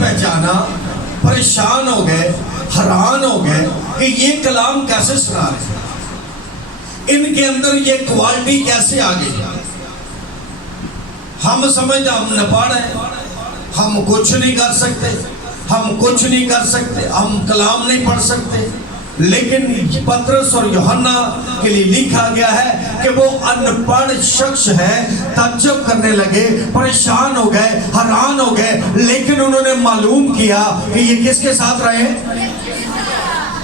पहचाना, परेशान हो गए, हैरान हो गए कि ये कलाम कैसे सुना रहे, इनके अंदर ये क्वालिटी कैसे आ गई। हम समझते हम नपढ़ है, हम कुछ नहीं कर सकते, हम कुछ नहीं कर सकते, हम कलाम नहीं पढ़ सकते। लेकिन पतरस और यूहन्ना के लिए लिखा गया है कि वो अनपढ़ शख्स है, ताज्जुब करने लगे, परेशान हो गए, हैरान हो गए, लेकिन उन्होंने मालूम किया कि ये किसके साथ रहे।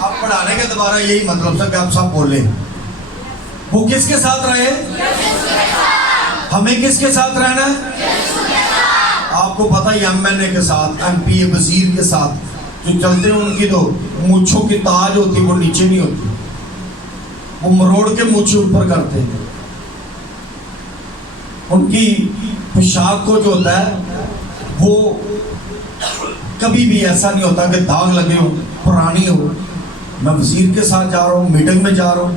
आप पढ़ाने के दोबारा यही मतलब था कि आप सब बोले, वो किसके साथ रहे, हमें किसके साथ रहना है। आपको पता ही एमएनए के साथ, एमपी वजीर के साथ जो चलते हैं उनकी तो मूंछों की ताज होती, वो नीचे नहीं होती, वो मरोड़ के मूंछें ऊपर करते हैं। उनकी पोशाक को जो होता है वो कभी भी ऐसा नहीं होता कि दाग लगे हो, पुरानी हो। मैं वजीर के साथ जा रहा हूँ, मीटिंग में जा रहा हूँ,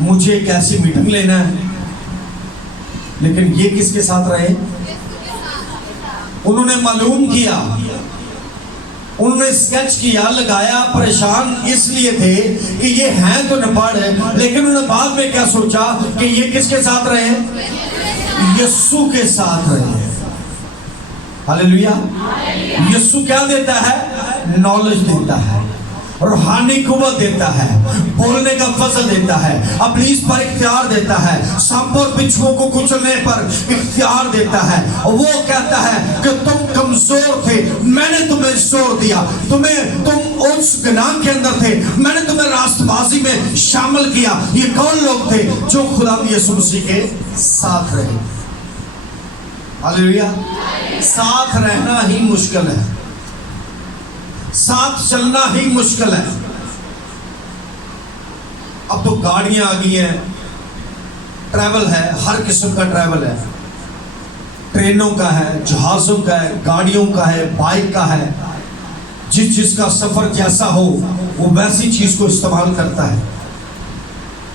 मुझे एक ऐसी मीटिंग लेना है, लेकिन ये किसके साथ रहे। उन्होंने मालूम किया, उन्होंने स्केच किया, लगाया, परेशान इसलिए थे कि ये हैं तो नपढ़ है, लेकिन उन्होंने बाद में क्या सोचा कि ये किसके साथ रहे, यीशु के साथ रहे। हालेलुया। यीशु क्या देता है, नॉलेज देता है, रूहानी कुव्वत देता है, बोलने का फजल देता है, इब्लीस पर इख्तियार देता है, सांप और बिच्छुओं को कुचलने पर इख्तियार देता है। और वो कहता है कि तुम कमजोर थे, मैंने तुम्हें जोर दिया, तुम उस गुनाह के अंदर थे, मैंने तुम्हें रास्तबाजी में शामिल किया। ये कौन लोग थे जो खुदा यीशु मसीह के साथ रहे। हालेलुया। साथ रहना ही मुश्किल है, साथ चलना ही मुश्किल है। अब तो गाड़ियां आ गई हैं, ट्रैवल है, हर किस्म का ट्रैवल है, ट्रेनों का है, जहाजों का है, गाड़ियों का है, बाइक का है। जिसका सफर जैसा हो वो वैसी चीज को इस्तेमाल करता है।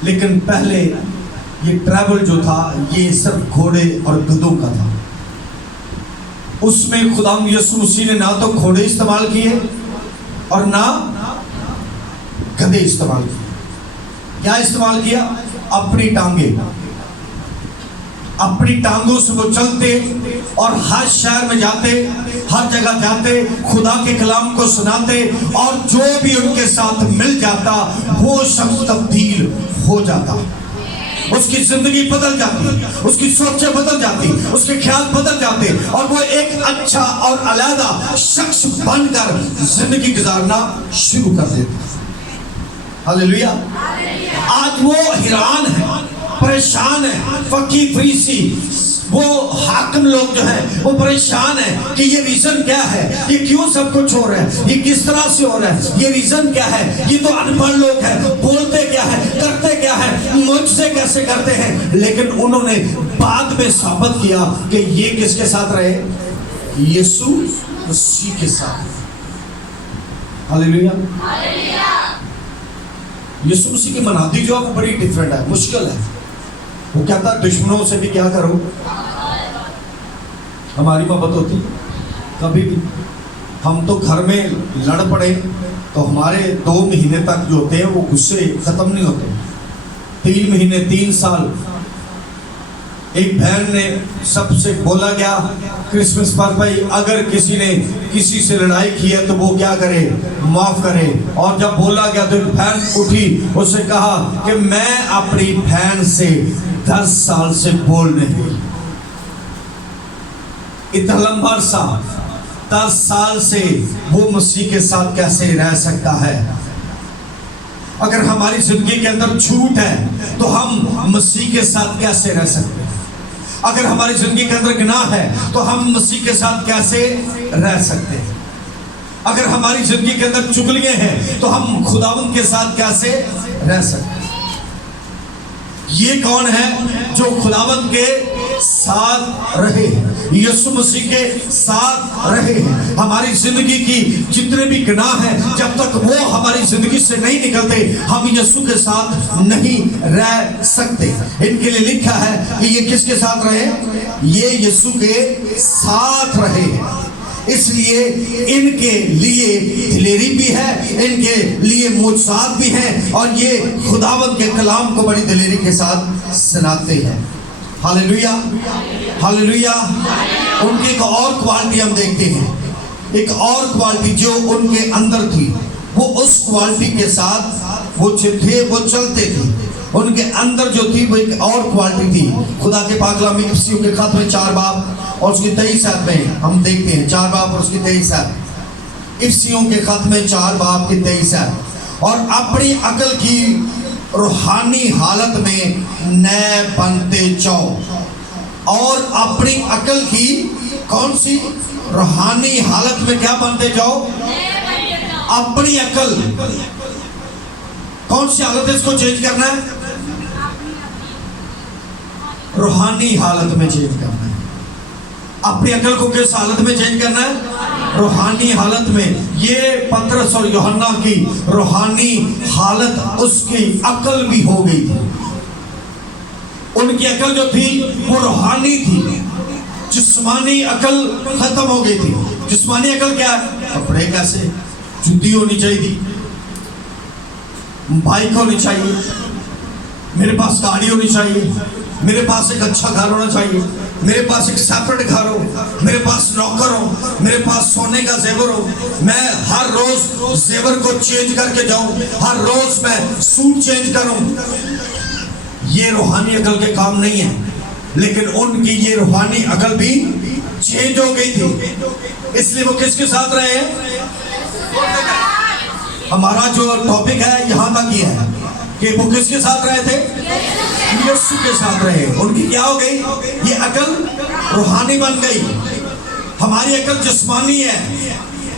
लेकिन पहले ये ट्रैवल जो था ये सिर्फ घोड़े और गधों का था। उसमें खुदाम यीशु मसीह ने ना तो घोड़े इस्तेमाल किए और ना गधे इस्तेमाल किए। क्या इस्तेमाल किया, अपनी टांगे, अपनी टांगों से वो चलते और हर शहर में जाते, हर जगह जाते, खुदा के कलाम को सुनाते, और जो भी उनके साथ मिल जाता वो शख्स तब्दील हो जाता, उसकी जिंदगी बदल जाती, उसकी सोचें बदल जाती, उसके ख्याल बदल जाते, और वो एक अच्छा और अलग शख्स बनकर जिंदगी गुजारना शुरू कर देता। हालेलुया। आज वो हैरान है, परेशान है, फकीर फरीसी वो हाकिम लोग जो हैं वो परेशान है कि ये रीजन क्या है, ये क्यों सब कुछ हो रहा है, ये किस तरह से हो रहा है, ये रीजन क्या है, ये तो अनपढ़ लोग हैं, बोलते क्या है, करते क्या है, मुझसे कैसे करते हैं। लेकिन उन्होंने बाद में साबित किया कि ये किसके साथ रहे, यीशु मसीह के साथ। हालेलुया। यीशु मसीह की मनादी जो है वो बड़ी डिफरेंट है, मुश्किल है। वो कहता दुश्मनों से भी क्या करो, हमारी मोहब्बत होती कभी भी। हम तो घर में लड़ पड़े तो हमारे 2 महीने तक जो होते हैं वो गुस्से खत्म नहीं होते, 3 महीने 3 साल। एक बहन ने सबसे बोला गया क्रिसमस पर, भाई अगर किसी ने किसी से लड़ाई की है तो वो क्या करे, माफ करे। और जब बोला गया तो एक बहन उठी, उसने कहा कि मैं अपनी बहन से 10 साल से बोल नहीं, इतना लंबा अरसा 10 साल से वो मसीह के साथ कैसे रह सकता है। अगर हमारी जिंदगी के अंदर झूठ है तो हम मसीह के साथ कैसे रह सकते हैं। अगर हमारी जिंदगी के अंदर गुनाह है तो हम मसीह के साथ कैसे रह सकते हैं। अगर हमारी जिंदगी के अंदर चुगलियां हैं तो हम खुदावंद के साथ कैसे रह सकते हैं। ये कौन है जो खुदावंद के साथ रहे, यीशु मसीह के साथ रहे हैं। हमारी जिंदगी की जितने भी गुनाह हैं, जब तक वो हमारी जिंदगी से नहीं निकलते हम यीशु के साथ नहीं रह सकते। इनके लिए लिखा है कि ये किसके साथ रहे, ये यीशु के साथ रहे। इसलिए इनके लिए दिलेरी भी है, इनके लिए मुआजिज़ात भी हैं, और ये खुदावंद के कलाम को बड़ी दिलेरी के साथ सुनाते हैं। Hallelujah, hallelujah. उनकी एक और क्वालिटी हम देखते हैं, एक और क्वालिटी जो उनके अंदर थी, वो उस क्वालिटी के साथ वो थे, वो चलते थे। उनके अंदर जो थी वो एक और क्वालिटी थी। खुदा के पाक कलाम में इफिसियों के खत में 4 बाब और उसकी 23 आयत में हम देखते हैं, 4 बाब और उसकी 23 आयत। इफिसियों के खत में 4 बाब की 23 आयत। और अपनी अकल की रूहानी हालत में नए बनते जाओ। और अपनी अकल की कौन सी रूहानी हालत में क्या बनते जाओ? अपनी अकल कौन सी हालत है, इसको चेंज करना है, रूहानी हालत में चेंज करना है। अपनी अकल को किस हालत में चेंज करना है? रूहानी हालत में। ये पतरस और यूहन्ना की रूहानी हालत, उसकी अकल भी हो गई थी। उनकी अकल जो थी वो रूहानी थी, जिस्मानी अकल खत्म हो गई थी। जिस्मानी अकल क्या है? कपड़े कैसे, जूती होनी चाहिए, बाइक होनी चाहिए, मेरे पास गाड़ी होनी चाहिए, मेरे पास एक अच्छा घर होना चाहिए, मेरे पास एक सेपरेट घर हो, मेरे पास नौकर हो, मेरे पास सोने का जेवर हो, मैं हर रोज जेवर को चेंज करके जाऊं, हर रोज मैं सूट चेंज करूं। ये रूहानी अकल के काम नहीं है। लेकिन उनकी ये रूहानी अकल भी चेंज हो गई थी, इसलिए वो किसके साथ रहे हैं? हमारा जो टॉपिक है यहां तक ये है कि वो किसके साथ रहे थे? यीशु के साथ रहे। उनकी क्या हो गई? ये अकल रूहानी बन गई। हमारी अकल जिस्मानी है,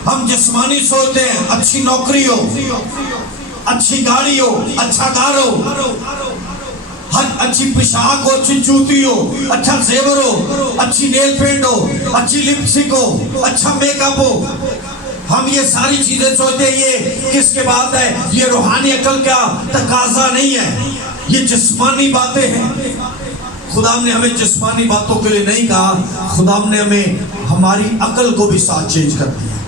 हम जिस्मानी सोचते हैं, अच्छी नौकरी हो, अच्छी गाड़ी हो, अच्छा घर हो, हर अच्छी पोशाक हो, अच्छी जूती हो, अच्छा जेवर हो, अच्छी नेल पेंट हो, अच्छी लिपस्टिक हो, अच्छा मेकअप हो। हम ये सारी चीजें सोचते हैं, ये किसके बात है? ये रूहानी अकल का तकाजा नहीं है, ये जिस्मानी बातें हैं। खुदा ने हमें जिस्मानी बातों के लिए नहीं कहा, खुदा ने हमें हमारी अकल को भी साथ चेंज कर दिया।